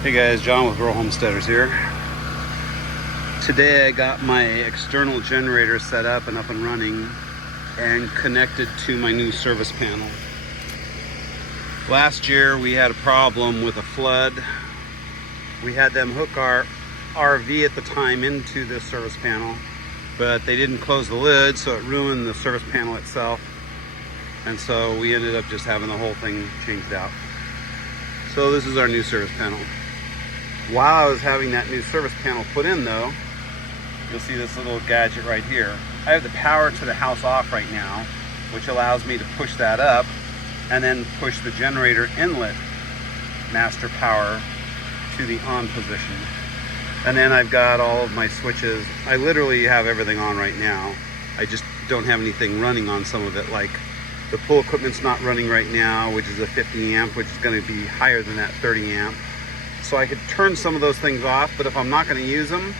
Hey guys, John with Rural Homesteaders here. Today I got my external generator set up and running and connected to my new service panel. Last year we had a problem with a flood. We had them hook our RV at the time into this service panel, but they didn't close the lid, so it ruined the service panel itself. And so we ended up just having the whole thing changed out. So this is our new service panel. While I was having that new service panel put in though, you'll see this little gadget right here. I have the power to the house off right now, which allows me to push that up and then push the generator inlet master power to the on position. And then I've got all of my switches. I literally have everything on right now. I just don't have anything running on some of it, like the pool equipment's not running right now, which is a 50 amp, which is going to be higher than that 30 amp. So I could turn some of those things off, but if I'm not going to use them,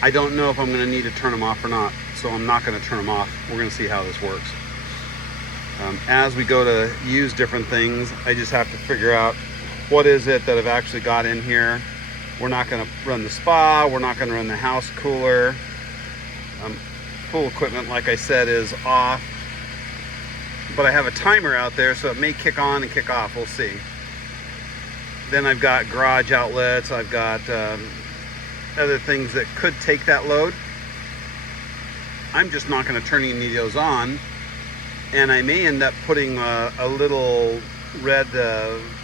I don't know if I'm going to need to turn them off or not. So I'm not going to turn them off. We're going to see how this works. As we go to use different things, I just have to figure out what is it that I've actually got in here. We're not going to run the spa. We're not going to run the house cooler. Pool equipment, like I said, is off. But I have a timer out there, so it may kick on and kick off. We'll see. Then I've got garage outlets. I've got other things that could take that load. I'm just not going to turn any of those on. And I may end up putting a little red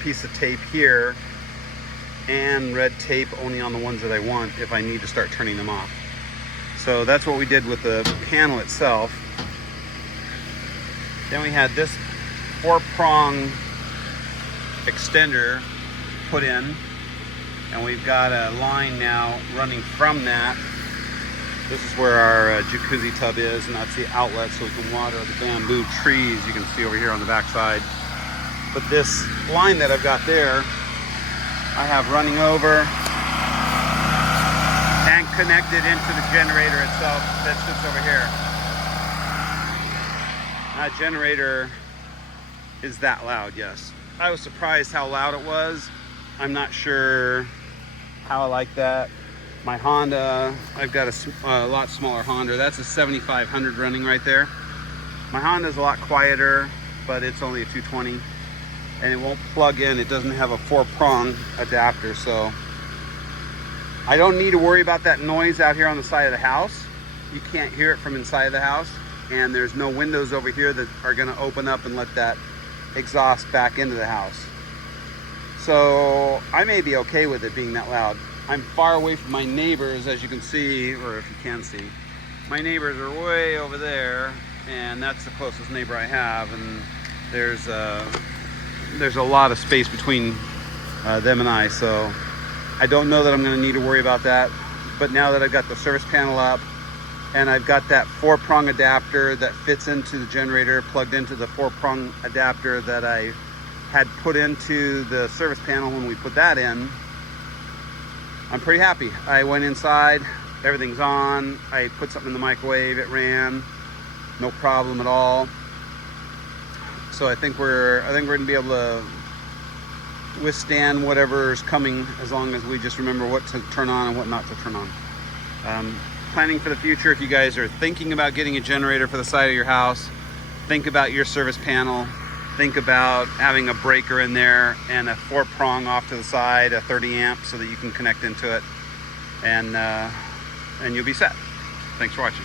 piece of tape here and red tape only on the ones that I want if I need to start turning them off. So that's what we did with the panel itself. Then we had this 4-prong extender put in, and we've got a line now running from that. This is where our jacuzzi tub is, and that's the outlet so we can water the bamboo trees you can see over here on the back side. But this line that I've got there, I have running over and connected into the generator itself that sits over here. That generator is that loud, yes. I was surprised how loud it was. I'm not sure how I like that. My Honda, I've got a lot smaller Honda. That's a 7500 running right there. My Honda's a lot quieter, but it's only a 220 and it won't plug in. It doesn't have a 4-prong adapter, so I don't need to worry about that noise out here on the side of the house. You can't hear it from inside of the house, and there's no windows over here that are gonna open up and let that exhaust back into the house. So I may be okay with it being that loud. I'm far away from my neighbors, as you can see, or if you can see. My neighbors are way over there, and that's the closest neighbor I have, and there's a lot of space between them and I, so I don't know that I'm gonna need to worry about that. But now that I've got the service panel up, and I've got that 4-prong adapter that fits into the generator, plugged into the 4-prong adapter that I had put into the service panel when we put that in, I'm pretty happy. I went inside, everything's on. I put something in the microwave, it ran, no problem at all. So I think we're gonna be able to withstand whatever's coming, as long as we just remember what to turn on and what not to turn on. Planning for the future, if you guys are thinking about getting a generator for the side of your house, think about your service panel. Think about having a breaker in there and a 4-prong off to the side, a 30 amp, so that you can connect into it, and you'll be set. Thanks for watching.